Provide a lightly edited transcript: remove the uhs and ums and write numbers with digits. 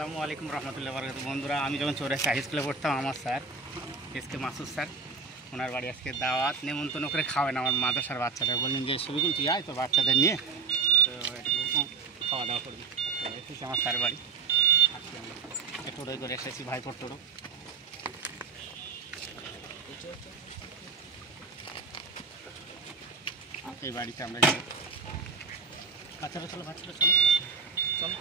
আসসালামু আলাইকুম রহমতুল্লাহ বরকাতুহু। বন্ধুরা, আমি যখন চৌরাস্তা হাই স্কুলে পড়তাম, আমার স্যার এসকে মাসুদ স্যার, ওনার বাড়ি আজকে দাওয়াত নেমন্তন্ন করে খাওয়ান আমার মাদ্রাসার বাচ্চাদের। বললেন যে শফিকুল তুই আয় তো বাচ্চাদের নিয়ে, তো একটু খাওয়া দাওয়া করবি। তো এসেছি আমার স্যার বাড়ি, আজকে আমরা টোটোয় করে এসেছি, ভাইপোর টোটো। এই বাড়িতে আমরা যাই। বাচ্চারা চলো, বাচ্চারা চলো চলো।